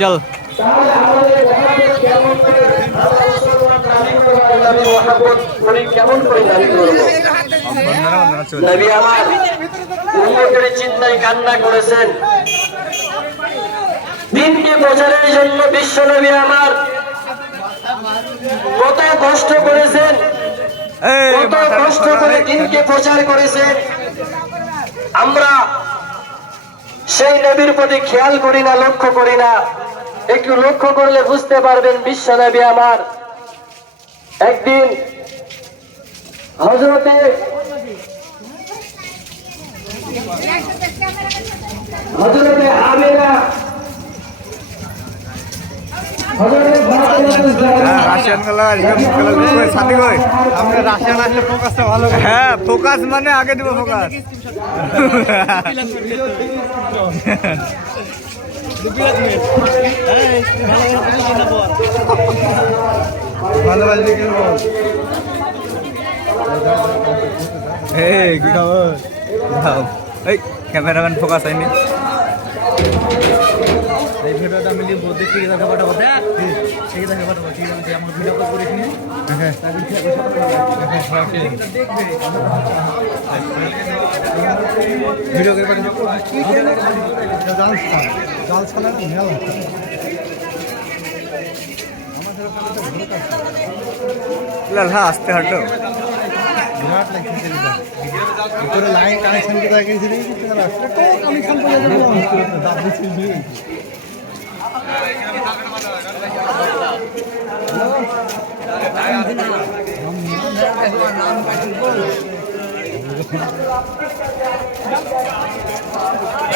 চল। চিন্তায় কান্না করেছেন। দিনকে জন্য বিশ্ব নবী আমার কত কষ্ট করেছেন? কত কষ্ট করে দিনকে প্রচার করেছেন? আমরা সেই নবীর প্রতি খেয়াল করি না লক্ষ্য করি না। একটু লক্ষ্য করলে বুঝতে পারবেন বিশ্ব নবী আমার। একদিন হজরতে হজরতে আমেরা হ্যাঁ রাশিয়ান কালার ইয়ে কালার কই সাথী কই আমরা রাশিয়ান আসলে ফোকাসটা ভালো হ্যাঁ ফোকাস মানে আগে দিব ফোকাস ভালো বল এই কি খবর? এই ক্যামেরাম্যান ফোকাস হয়নি। এই ভিডিওটা আমি লিখব দেখি দেখে পাঠাবো দেখ ঠিক দেখে পাঠাবো ঠিক আছে? আমার ভিডিও কল করে নিয়ে ভিডিও করে পাঠাবো জাল জাল ছাড়া মেলা হ্যাঁ আসতে হাঁটো। বিরাট লাগছে ভিতরে লাইন কানেকশন কি থাকে গেছে তো কানেকশন করে যাবে। ছিল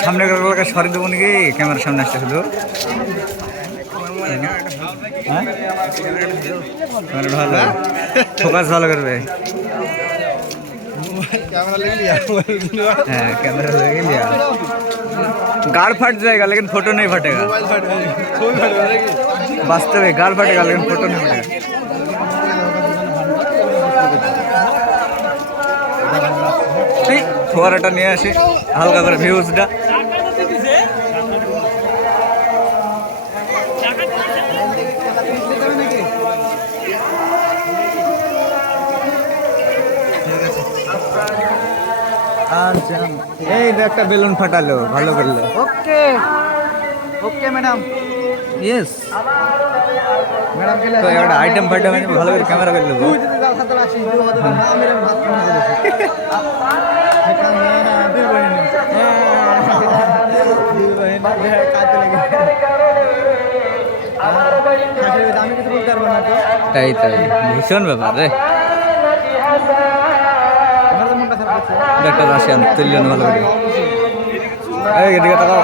সামনে সরি দেবো নাকি? ক্যামেরার সামনে আসতে শুধু। হ্যাঁ? ভালো ফোকাস ভালো করবে। ক্যামেরা লেগে লিয়া गाड़ फट जाएगा लेकिन फोटो नहीं फटेगा মোবাইল ফাটে ছবি ফাটে নাকি वास्तव में गाड़ फटेगा लेकिन फोटो नहीं फटेगा এই ফোয়ারাটা নিয়ে আসি হালকা করে ভিউজটা জান- এই একটা বেলুন ফাটালো ভালো করল। Okay. Okay madam. Yes madam তো একটা আইটেম ফাইটেম ভালো করে ক্যামেরা করে নেব। তুই যদি জাল খাতে আসিস তুই হয়তো না মেরে ভাত খাওয়া করেছিস এটা না দুই বহিন দুই বহিন কাজে লেগে আমি কিছু বলতে পারব না তো তাই তাই। ভীষণ ব্যাপার রে। একটা রাশিয়ান তুললেন ভালো করে এই, এদিকে তাকাও।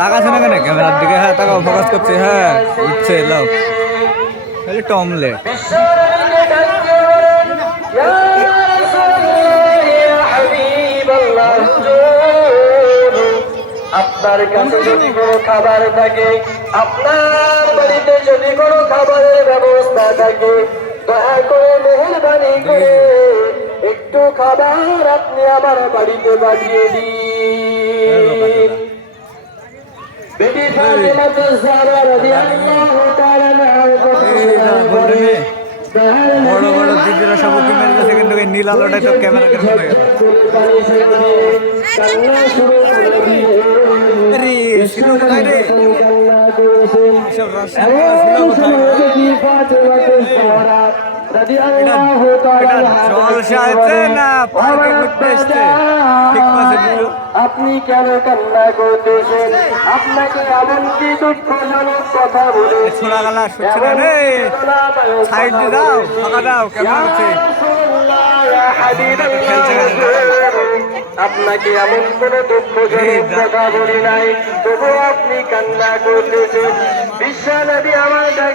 তাকাছে না কেন? ক্যামেরার দিকে হ্যাঁ তাকাও ফোকাস করছে হ্যাঁ ইচ্ছে লাও। খালি টমলেট আপনার কাছে যদি কোনো খাবার থাকে, আপনার বাড়িতে যদি কোনো খাবারের ব্যবস্থা থাকে, দয়া করে মেহরবানি করে একটু খাবার আপনি আমার বাড়িতে পাঠিয়ে দিন বেটি ফাতেমা তো জাহরা রাদিয়াল্লাহু তাআলা বড় বড় দিদিরা সব উঠে মেরে কিন্তু নীল তো ক্যামেরা কেন গেল আরে সিনো কোথায় রে সব রাশিয়ান জলসা আছে না পার্কে ঘুরতে এসছে ঠিক আছে দুটো আপনি কেন কান্না করতেছেন? আপনাকে এমন কি দুঃখজনক কথা বলে ছোড়া গালা শুচ্ছে না রে? সাইড দিয়ে দাও ফাঁকা দাও কেমন আছে আপনাকে এমন কোন দুঃখজনক কথা বলি নাই। তবু আপনি কান্না করতেছেন। বিশ্বা নদী আমার ডাক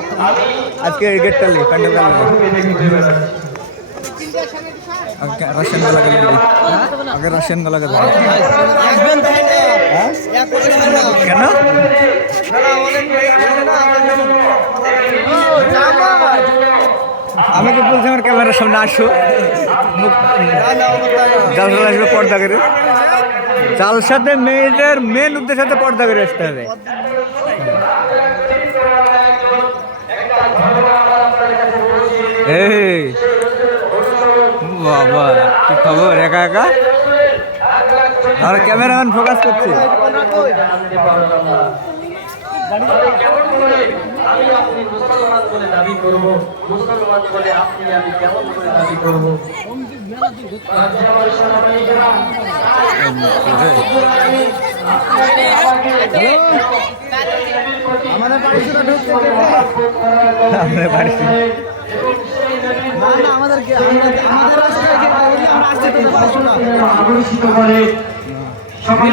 আজকে গেটটা নেই প্যান্ডেল কাল। নেব আগে রাশিয়ান গালা গেলে আগে রাশিয়ান গালা গেলে কেন? আমাকে বলছে আমার ক্যামেরার সামনে আসো? মুখ জালসাল আসবে পর্দা করে। জালসাতে মেয়েদের মেন উদ্দেশ্যে পর্দা করে আসতে হবে। এই। বাবা কি খবর? একা একা? আর ক্যামেরাম্যান ফোকাস করছে। আমাদের বাড়ি আবিষ্কৃত করে সকলে